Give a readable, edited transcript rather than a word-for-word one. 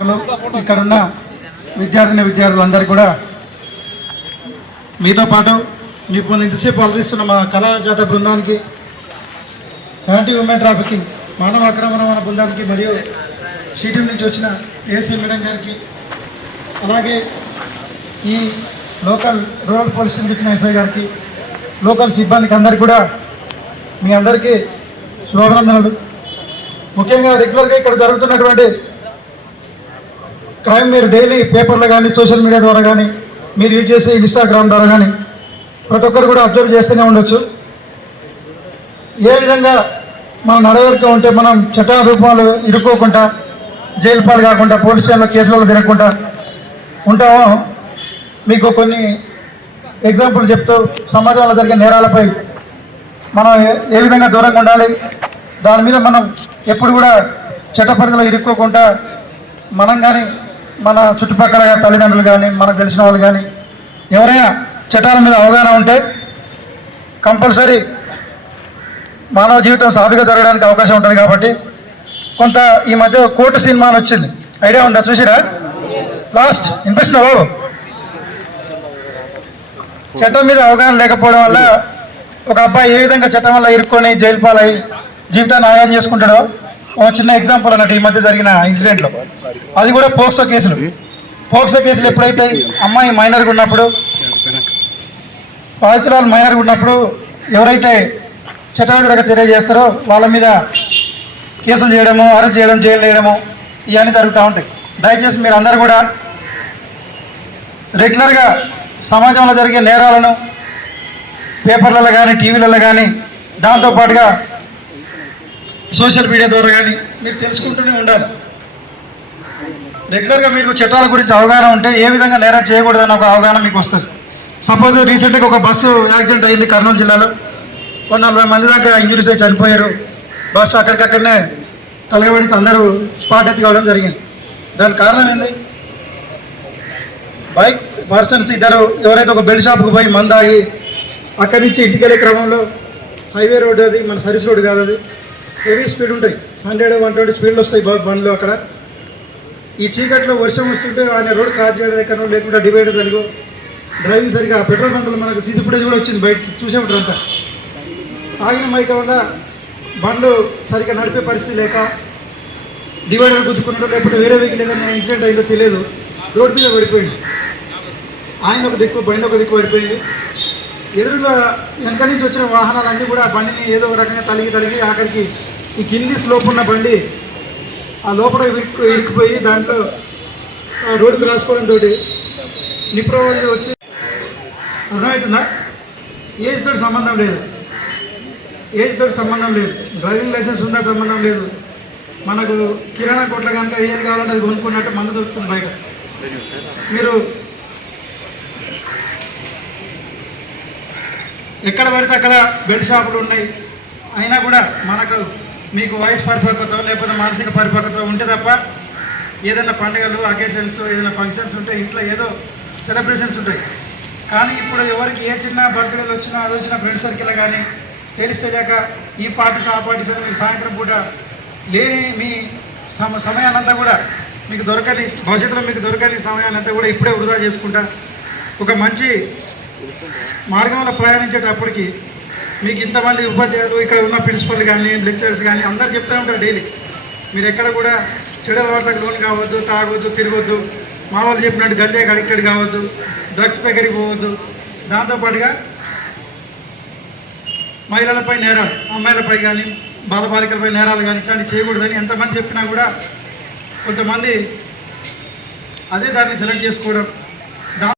ఇక్కడ ఉన్న విద్యార్థులందరికీ కూడా మీతో పాటు మీకు ఇంతసేపు అలరిస్తున్న మా కళాజాత బృందానికి, యాంటీ ఉమెన్ ట్రాఫికింగ్ మానవ ఆక్రమణ బృందానికి మరియు సిటీ నుంచి వచ్చిన ఏసీ మేడం గారికి, అలాగే ఈ లోకల్ రూరల్ పోలీస్ నుంచి వచ్చిన ఎస్ఐ గారికి, లోకల్ సిబ్బందికి అందరికీ కూడా మీ అందరికీ శుభాభినందనలు. ముఖ్యంగా రెగ్యులర్గా ఇక్కడ జరుగుతున్నటువంటి క్రైమ్ మీరు డైలీ పేపర్లో కానీ సోషల్ మీడియా ద్వారా కానీ మీరు యూజ్ చేసే ఇన్స్టాగ్రామ్ ద్వారా కానీ ప్రతి ఒక్కరు కూడా అబ్జర్వ్ చేస్తూనే ఉండొచ్చు. ఏ విధంగా మన నడవడిక ఉంటే మనం చట్ట రూపంలో ఇరుక్కోకుండా, జైలు పాలు కాకుండా, పోలీస్ స్టేషన్లో కేసులలో తిరగకుండా ఉంటామో మీకు కొన్ని ఎగ్జాంపుల్ చెప్తూ సమాజంలో జరిగే నేరాలపై మనం ఏ విధంగా దూరంగా ఉండాలి, దాని మీద మనం ఎప్పుడు కూడా చట్ట పరిధిలో ఇరుక్కోకుండా మనం కానీ మన చుట్టుపక్కల తల్లిదండ్రులు కానీ మనకు తెలిసిన వాళ్ళు కానీ ఎవరైనా చట్టాల మీద అవగాహన ఉంటే కంపల్సరీ మానవ జీవితం సాఫీగా జరగడానికి అవకాశం ఉంటుంది. కాబట్టి కొంత ఈ మధ్య కోర్టు సినిమా అని వచ్చింది, ఐడియా ఉందా? చూసిరా? లాస్ట్ వినిపిస్తుందా బాబు? చట్టం మీద అవగాహన లేకపోవడం వల్ల ఒక అబ్బాయి ఏ విధంగా చట్టం వల్ల ఇరుక్కొని జైలు పాలై జీవితాన్ని ఆగాయం చేసుకుంటాడో ఒక చిన్న ఎగ్జాంపుల్ అన్నట్టు ఈ మధ్య జరిగిన ఇన్సిడెంట్లో. అది కూడా పోక్సో కేసులు. పోక్సో కేసులు ఎప్పుడైతే అమ్మాయి మైనర్గా ఉన్నప్పుడు, బాధితురాలు మైనర్గా ఉన్నప్పుడు ఎవరైతే చట్టవిరుద్ధంగా చర్య చేస్తారో వాళ్ళ మీద కేసులు చేయడము, అరెస్ట్ చేయడం, జైలు వేయడము ఇవన్నీ జరుగుతూ ఉంటాయి. దయచేసి మీరు అందరూ కూడా రెగ్యులర్గా సమాజంలో జరిగే నేరాలను పేపర్లలో కానీ టీవీలలో కానీ దాంతోపాటుగా సోషల్ మీడియా ద్వారా కానీ మీరు తెలుసుకుంటూనే ఉండాలి. రెగ్యులర్గా మీకు చట్టాల గురించి అవగాహన ఉంటే ఏ విధంగా నేరం చేయకూడదన్న ఒక అవగాహన మీకు వస్తుంది. సపోజ్ రీసెంట్గా ఒక బస్సు యాక్సిడెంట్ అయింది కర్నూలు జిల్లాలో. 40 మంది దాకా ఇంజురీస్ అయి చనిపోయారు. బస్సు అక్కడికక్కడనే తలగబడితే అందరూ స్పాట్ ఎత్తి కావడం జరిగింది. దానికి కారణం ఏంది? బైక్ పర్సన్స్ ఇద్దరు ఎవరైతే ఒక బెల్ట్ షాప్కి పోయి మందాగి అక్కడి నుంచి ఇంటికి వెళ్ళే క్రమంలో, హైవే రోడ్డు అది, మన సర్వీస్ రోడ్డు కాదు, అది హెవీ స్పీడ్ ఉంటాయి, 100-120 స్పీడ్లు వస్తాయి బండ్లు. అక్కడ ఈ చీకట్లో వర్షం వస్తుంటే ఆయన రోడ్డు క్రాస్ చేయడం ఎక్కడో లేకుండా డివైడర్ జరిగో డ్రైవింగ్ సరిగా పెట్రోల్ బంకులు మనకు సీసీ ఫుటేజ్ కూడా వచ్చింది, బయటకి చూసే ఉంటారు అంతా. తాగిన మైక వల్ల బండ్లు సరిగ్గా నడిపే పరిస్థితి లేక డివైడర్ గుద్దుకున్నాడో లేకపోతే వేరే వెహికల్ ఏదైనా ఇన్సిడెంట్ అయిందో తెలియదు, రోడ్డు మీద పడిపోయింది. ఆయన ఒక దిక్కు, బండి ఒక దిక్కు పడిపోయింది. ఎదురుగా వెనక నుంచి వచ్చిన వాహనాలన్నీ కూడా ఆ బండిని ఏదో ఒక రకంగా తలిగి ఆఖరికి ఈ కింది స్లోప్ ఉన్న బండి ఆ లోపల ఇరుక్కుపోయి దాంట్లో రోడ్డుకు రాసుకోవడంతో నిప్రవాదిగా వచ్చి, అర్థమవుతుందా? ఏజ్తో సంబంధం లేదు, డ్రైవింగ్ లైసెన్స్ ఉందా సంబంధం లేదు. మనకు కిరాణా కొట్ల కనుక ఏది కావాలంటే అది కొనుక్కున్నట్టు మందు దొరుకుతుంది బయట. మీరు ఎక్కడ పడితే అక్కడ బెల్ట్ షాపులు ఉన్నాయి, అయినా కూడా మనకు మీకు వయసు పరిపక్వత లేకపోతే మానసిక పరిపక్వత ఉంటే తప్ప ఏదైనా పండుగలు, అకేషన్స్, ఏదైనా ఫంక్షన్స్ ఉంటే ఇంట్లో ఏదో సెలబ్రేషన్స్ ఉంటాయి. కానీ ఇప్పుడు ఎవరికి ఏ చిన్న బర్త్డేలు వచ్చినా, అది వచ్చినా ఫ్రెండ్ సర్కిల్ కానీ తెలియక ఈ పార్టీస్ ఆ పార్టీస్ అని మీరు సాయంత్రం పూట లేని మీ సమయాన్నంతా కూడా మీకు దొరకని, భవిష్యత్తులో మీకు దొరకని సమయాన్నంతా కూడా ఇప్పుడే వృధా చేసుకుంటా ఒక మంచి మార్గంలో ప్రయాణించేటప్పటికి మీకు ఇంతమంది ఉపాధ్యాయులు, ఇక్కడ ఉన్న ప్రిన్సిపల్ కానీ లెక్చరర్స్ కానీ అందరు చెప్తూ ఉంటారు డైలీ, మీరు ఎక్కడ కూడా చెడు అలవాట్లకు లోన్ కావద్దు, తాగొద్దు, తిరగొద్దు, మా వాళ్ళు చెప్పినట్టు గంజాయికి అడిక్టెడ్ కావద్దు, డ్రగ్స్ దగ్గరికి పోవద్దు. దాంతోపాటుగా మహిళలపై నేరాలు, అమ్మాయిలపై కానీ బాలబాలికలపై నేరాలు కానీ ఇట్లాంటివి చేయకూడదని ఎంతమంది చెప్పినా కూడా కొంతమంది అదే దాన్ని సెలెక్ట్ చేసుకోవడం,